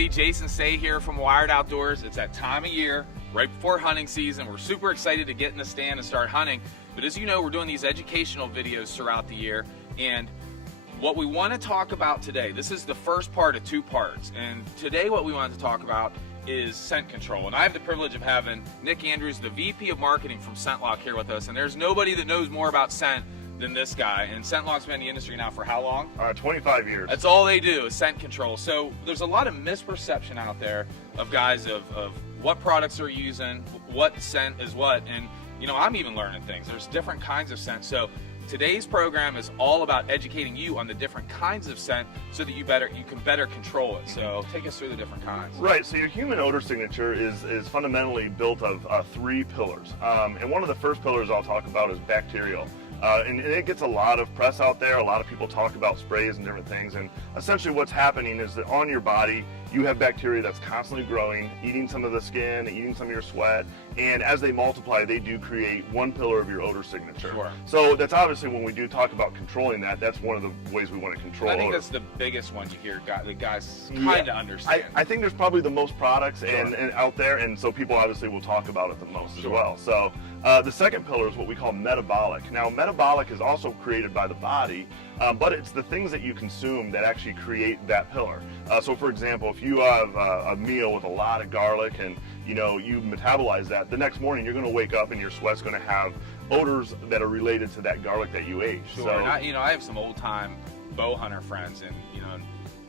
everybody, Jason Say here from Wired Outdoors. It's that time of year, right before hunting season. We're super excited to get in the stand and start hunting. But as you know, we're doing these educational videos throughout the year. And what we want to talk about today, this is the first part of two parts. And today what we want to talk about is scent control. And I have the privilege of having Nick Andrews, the VP of Marketing from ScentLok, here with us. And there's nobody that knows more about scent than this guy. And ScentLok's been in the industry now for how long? 25 years. That's all they do is scent control. So there's a lot of misperception out there of guys of what products they're using, what scent is what, and you know, I'm even learning things. There's different kinds of scent. So today's program is all about educating you on the different kinds of scent so that you can better control it. So take us through the different kinds. Right, so your human odor signature is fundamentally built of 3 pillars. And one of the first pillars I'll talk about is bacterial. And it gets a lot of press out there. A lot of people talk about sprays and different things. And essentially what's happening is that on your body, you have bacteria that's constantly growing, eating some of the skin, eating some of your sweat. And as they multiply, they do create one pillar of your odor signature. Sure. So that's obviously when we do talk about controlling that, that's one of the ways we want to control I think odor. that's the biggest one you hear the guys kind of understand. I think there's probably the most products and out there, and so people obviously will talk about it the most as well. So the second pillar is what we call metabolic. Now, metabolic is also created by the body, but it's the things that you consume that actually create that pillar. So for example, if you have a meal with a lot of garlic and you metabolize that, the next morning you're going to wake up and your sweat's going to have odors that are related to that garlic that you ate. Sure. So, and I have some old time bow hunter friends, and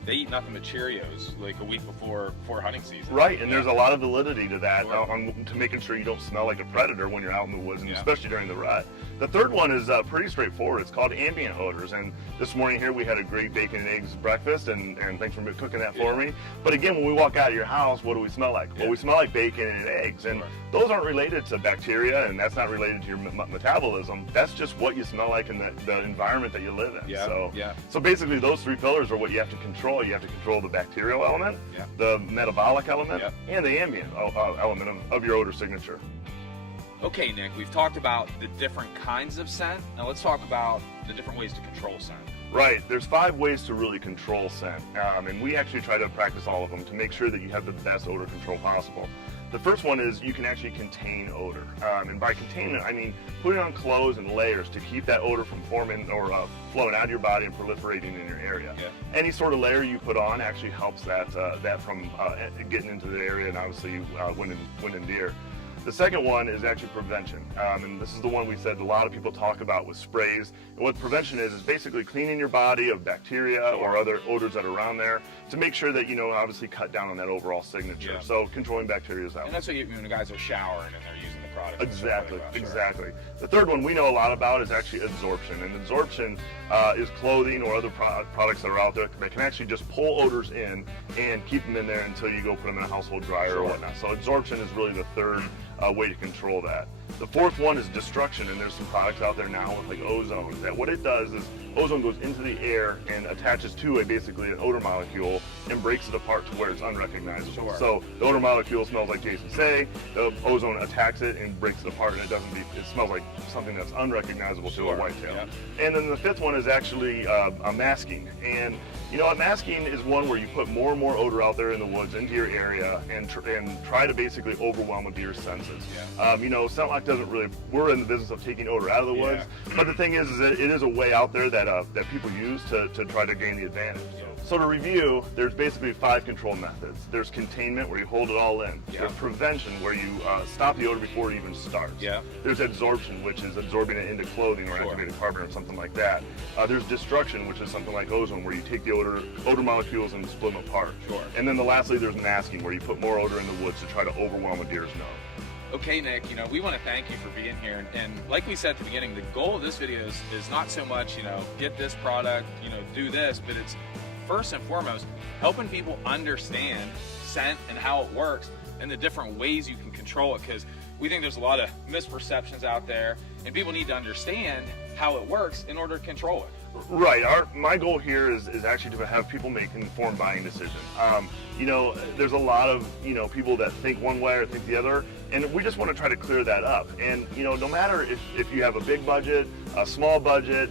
they eat nothing but Cheerios like a week before hunting season. Right, and there's a lot of validity to that, to making sure you don't smell like a predator when you're out in the woods, and especially during the rut. The third one is pretty straightforward. It's called ambient odors, and this morning here we had a great bacon and eggs breakfast, and thanks for cooking that for me. But again, when we walk out of your house, what do we smell like? Well, we smell like bacon and eggs, and those aren't related to bacteria, and that's not related to your metabolism. That's just what you smell like in the environment that you live in. So basically those 3 pillars are what you have to control. You have to control the bacterial element, the metabolic element, and the ambient element of your odor signature. Okay, Nick, we've talked about the different kinds of scent. Now let's talk about the different ways to control scent. Right, there's 5 ways to really control scent, and we actually try to practice all of them to make sure that you have the best odor control possible. The first one is you can actually contain odor, and by contain it, I mean put it on clothes and layers to keep that odor from forming or flowing out of your body and proliferating in your area. Any sort of layer you put on actually helps that from getting into the area and obviously winning deer. The second one is actually prevention, and this is the one we said a lot of people talk about with sprays. And what prevention is basically cleaning your body of bacteria or other odors that are around there to make sure that, obviously cut down on that overall signature. So controlling bacteria is out. And that's what when the guys are showering and they're using the product. Exactly. The third one we know a lot about is actually absorption, and absorption is clothing or other products that are out there that can actually just pull odors in and keep them in there until you go put them in a household dryer or whatnot. So absorption is really the third way to control that. The fourth one is destruction, and there's some products out there now with like ozone, that what it does is ozone goes into the air and attaches to basically an odor molecule and breaks it apart to where it's unrecognizable. So the odor molecule smells like Jason Say, the ozone attacks it and breaks it apart, and it smells like something that's unrecognizable to a whitetail. And then the fifth one is actually a masking, and a masking is one where you put more and more odor out there in the woods into your area and try to basically overwhelm a deer's senses. ScentLok doesn't really, we're in the business of taking odor out of the woods, but the thing is that it is a way out there that people use to try to gain the advantage. So to review, there's basically 5 control methods. There's containment, where you hold it all in. There's prevention, where you stop the odor before it even starts. There's adsorption, which is absorbing it into clothing or activated carbon or something like that. There's destruction, which is something like ozone, where you take the odor molecules and split them apart. And then lastly, there's masking, where you put more odor in the woods to try to overwhelm a deer's nose. Okay, Nick, we want to thank you for being here. And like we said at the beginning, the goal of this video is not so much, get this product, do this, but it's first and foremost helping people understand scent and how it works and the different ways you can control it, because we think there's a lot of misperceptions out there and people need to understand how it works in order to control it. Right. My goal here is actually to have people make informed buying decisions. There's a lot of people that think one way or think the other, and we just want to try to clear that up. And no matter if you have a big budget, a small budget,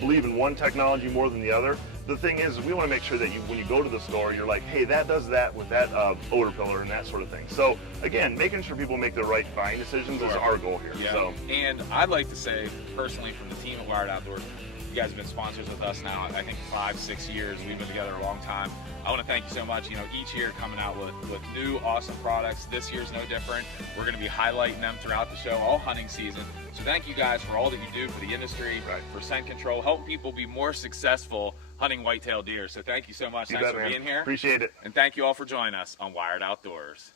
believe in one technology more than the other, the thing is, we want to make sure that when you go to the store, you're like, hey, that does that with that odor pillar and that sort of thing. So again, making sure people make the right buying decisions is our goal here. Yeah. So. And I'd like to say, personally, from the team at Wired Outdoors, you guys have been sponsors with us now, I think 5-6 years. We've been together a long time. I want to thank you so much. You know, each year coming out with new awesome products. This year's no different. We're going to be highlighting them throughout the show all hunting season. So thank you guys for all that you do for the industry, for scent control, helping people be more successful hunting whitetail deer. So thank you so much. Thanks for being here. Appreciate it. And thank you all for joining us on Wired Outdoors.